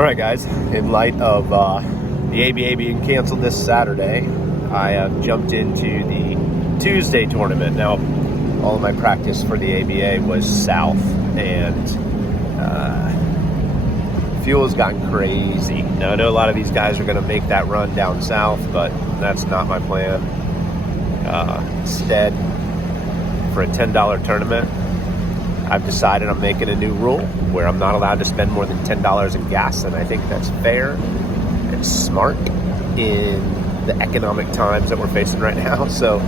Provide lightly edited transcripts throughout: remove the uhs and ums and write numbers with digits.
All right, guys, in light of the ABA being canceled this Saturday, I have jumped into the Tuesday tournament. Now, all of my practice for the ABA was south, and fuel has gotten crazy. Now, I know a lot of these guys are going to make that run down south, but that's not my plan. Instead, for a $10 tournament, I've decided I'm making a new rule where I'm not allowed to spend more than $10 in gas, and I think that's fair and smart in the economic times that we're facing right now. So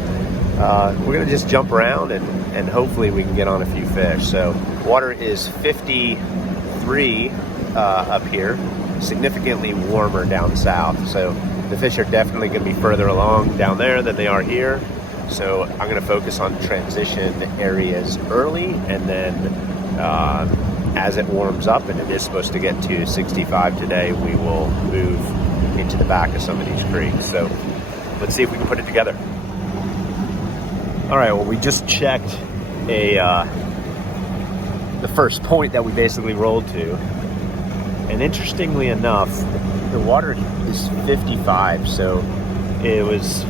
we're going to just jump around and hopefully we can get on a few fish. So water is 53 up here, significantly warmer down south. So the fish are definitely going to be further along down there than they are here. So I'm going to focus on transition areas early, and then as it warms up, and it is supposed to get to 65 today, we will move into the back of some of these creeks. So let's see if we can put it together. All right, well, we just checked the first point that we basically rolled to. And interestingly enough, the water is 55, so it was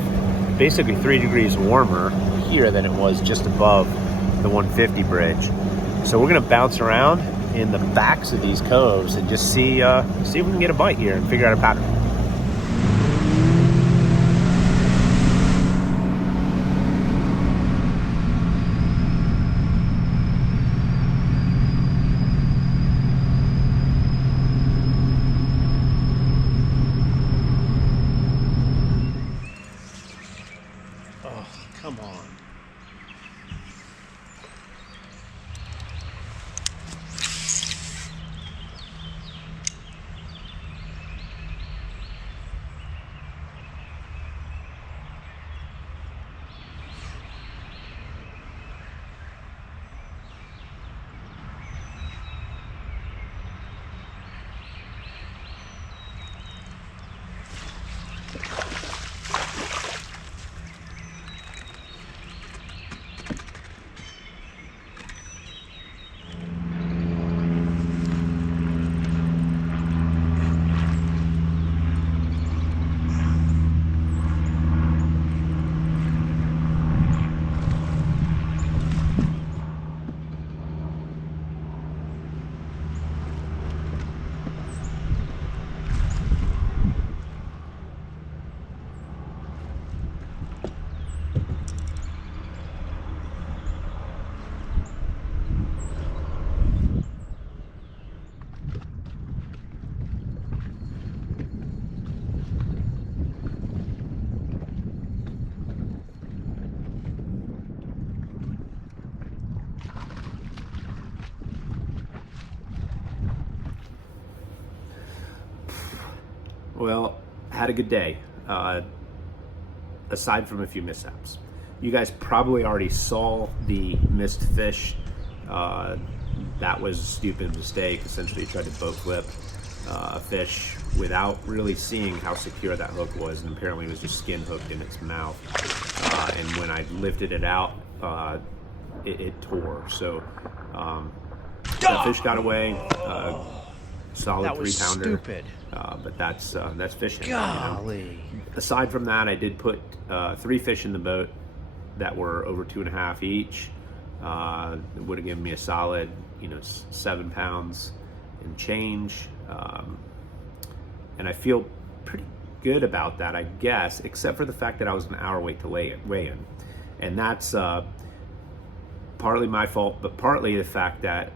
basically 3 degrees warmer here than it was just above the 150 bridge. So we're gonna bounce around in the backs of these coves and just see if we can get a bite here and figure out a pattern. Come on. Well, had a good day, aside from a few mishaps. You guys probably already saw the missed fish. That was a stupid mistake. Essentially tried to boat flip a fish without really seeing how secure that hook was, and apparently it was just skin hooked in its mouth. And when I lifted it out, it tore. So that fish got away. Solid 3-pounder. Stupid. But that's fishing. Golly. You know? Aside from that, I did put 3 fish in the boat that were over 2.5 each. It would have given me a solid, 7 pounds and change. And I feel pretty good about that, I guess, except for the fact that I was an hour late to weigh in. And that's partly my fault, but partly the fact that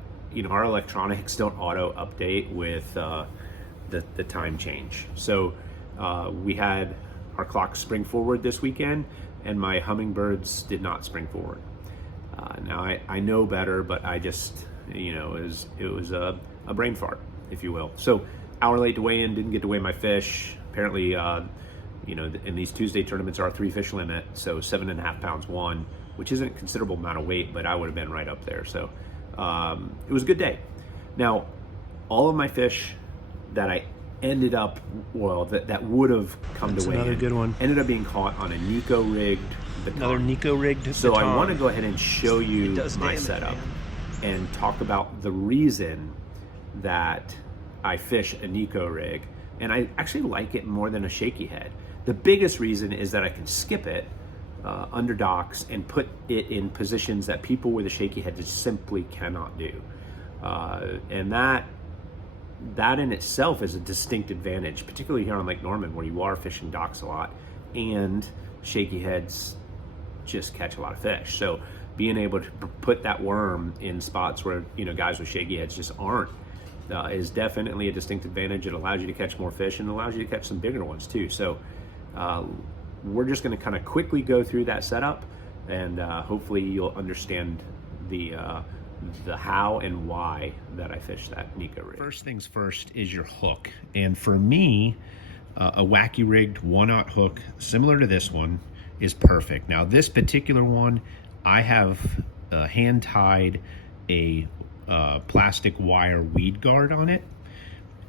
our electronics don't auto update with the time change. So we had our clock spring forward this weekend, and my hummingbirds did not spring forward. Now I know better, but I just it was a brain fart, if you will. So hour late to weigh in, didn't get to weigh my fish. Apparently in these Tuesday tournaments our 3 fish limit, so 7.5 pounds won, which isn't a considerable amount of weight, but I would have been right up there. So it was a good day. Now, all of my fish that I ended up, that would have come to weigh in, another good one, ended up being caught on a Neko rigged baton. Another Neko rigged So baton. I want to go ahead and show you my setup and talk about the reason that I fish a Neko Rig, and I actually like it more than a shaky head. The biggest reason is that I can skip it under docks and put it in positions that people with a shaky head just simply cannot do. And that in itself is a distinct advantage, particularly here on Lake Norman, where you are fishing docks a lot and shaky heads just catch a lot of fish. So being able to put that worm in spots where, you know, guys with shaky heads just aren't, is definitely a distinct advantage. It allows you to catch more fish and allows you to catch some bigger ones too. So we're just going to kind of quickly go through that setup, and hopefully you'll understand the how and why that I fish that Neko Rig. First things first is your hook, and for me, a wacky rigged 1/0 hook similar to this one is perfect. Now this particular one, I have hand tied a plastic wire weed guard on it,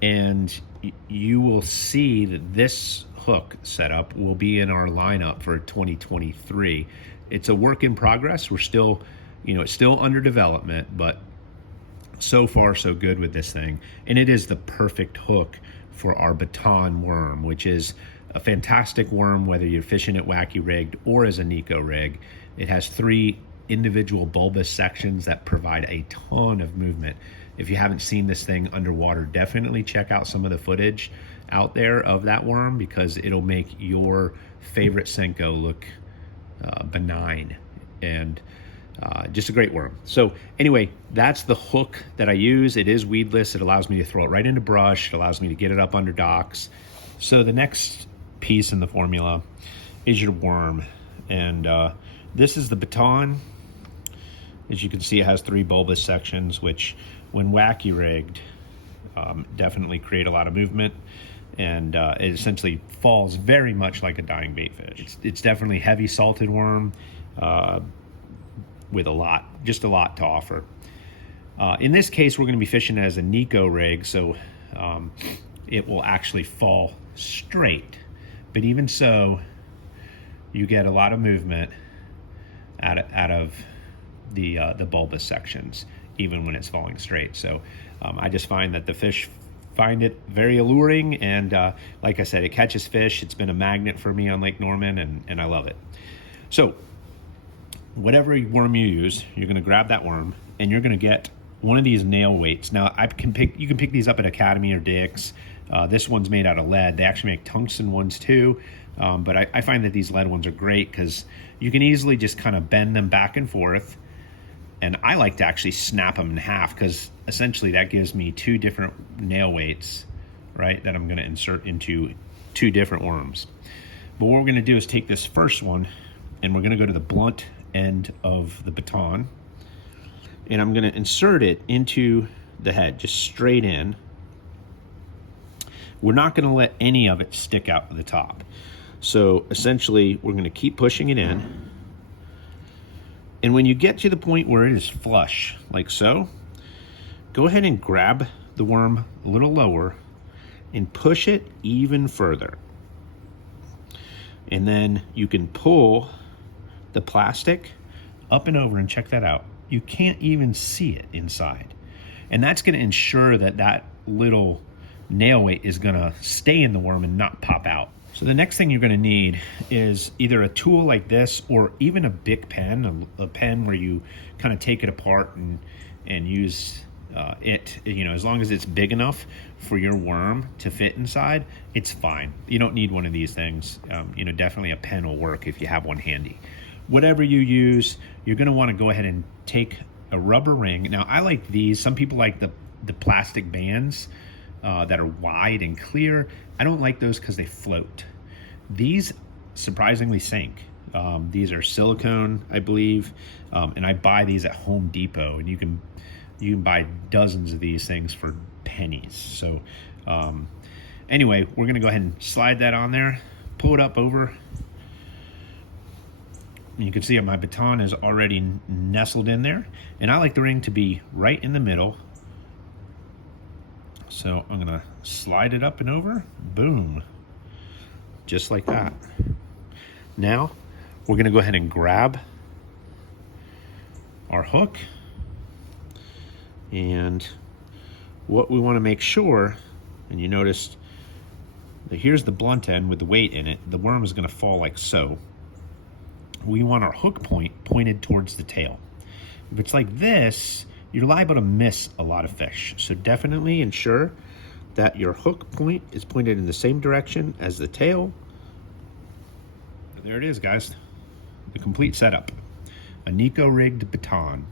and you will see that this hook setup will be in our lineup for 2023. It's a work in progress. We're still, you know, it's still under development, but so far so good with this thing. And it is the perfect hook for our baton worm, which is a fantastic worm whether you're fishing it wacky rigged or as a Neko Rig. It has 3 individual bulbous sections that provide a ton of movement. If you haven't seen this thing underwater, definitely check out some of the footage out there of that worm, because it'll make your favorite Senko look benign and just a great worm. So anyway, that's the hook that I use. It is weedless. It allows me to throw it right into brush. It allows me to get it up under docks. So the next piece in the formula is your worm, and this is the baton. As you can see, it has 3 bulbous sections, which when wacky rigged definitely create a lot of movement, and it essentially falls very much like a dying bait fish. It's definitely heavy salted worm with just a lot to offer. In this case, we're going to be fishing as a Neko Rig, so it will actually fall straight, but even so, you get a lot of movement out of the bulbous sections, even when it's falling straight. So I just find that the fish find it very alluring, and like I said, it catches fish. It's been a magnet for me on Lake Norman, and I love it. So whatever worm you use, you're going to grab that worm, and you're going to get one of these nail weights. Now you can pick these up at Academy or Dick's. This one's made out of lead. They actually make tungsten ones too, but I find that these lead ones are great because you can easily just kind of bend them back and forth. And I like to actually snap them in half, because essentially that gives me 2 different nail weights, right, that I'm going to insert into 2 different worms. But what we're going to do is take this first one, and we're going to go to the blunt end of the baton, and I'm going to insert it into the head, just straight in. We're not going to let any of it stick out at the top. So essentially, we're going to keep pushing it in. And when you get to the point where it is flush, like so, go ahead and grab the worm a little lower and push it even further. And then you can pull the plastic up and over, and check that out. You can't even see it inside. And that's going to ensure that that little nail weight is going to stay in the worm and not pop out. So the next thing you're going to need is either a tool like this, or even a Bic pen, a pen where you kind of take it apart and use it, you know, as long as it's big enough for your worm to fit inside, it's fine. You don't need one of these things. You know, definitely a pen will work if you have one handy. Whatever you use, you're going to want to go ahead and take a rubber ring. Now, I like these. Some people like the plastic bands that are wide and clear. I don't like those because they float. These surprisingly sink. These are silicone, I believe, and I buy these at Home Depot, and you can buy dozens of these things for pennies. So anyway, we're gonna go ahead and slide that on there, pull it up over. And you can see my baton is already nestled in there, and I like the ring to be right in the middle. So I'm gonna slide it up and over, boom, just like that. Now we're gonna go ahead and grab our hook, and what we wanna make sure and you noticed that here's the blunt end with the weight in it. The worm is going to fall like so. We want our hook point pointed towards the tail. If it's like this, you're liable to miss a lot of fish. So definitely ensure that your hook point is pointed in the same direction as the tail. And there it is, guys. The complete setup. A Neko rigged baton.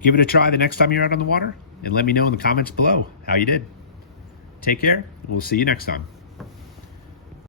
Give it a try the next time you're out on the water and let me know in the comments below how you did. Take care. We'll see you next time.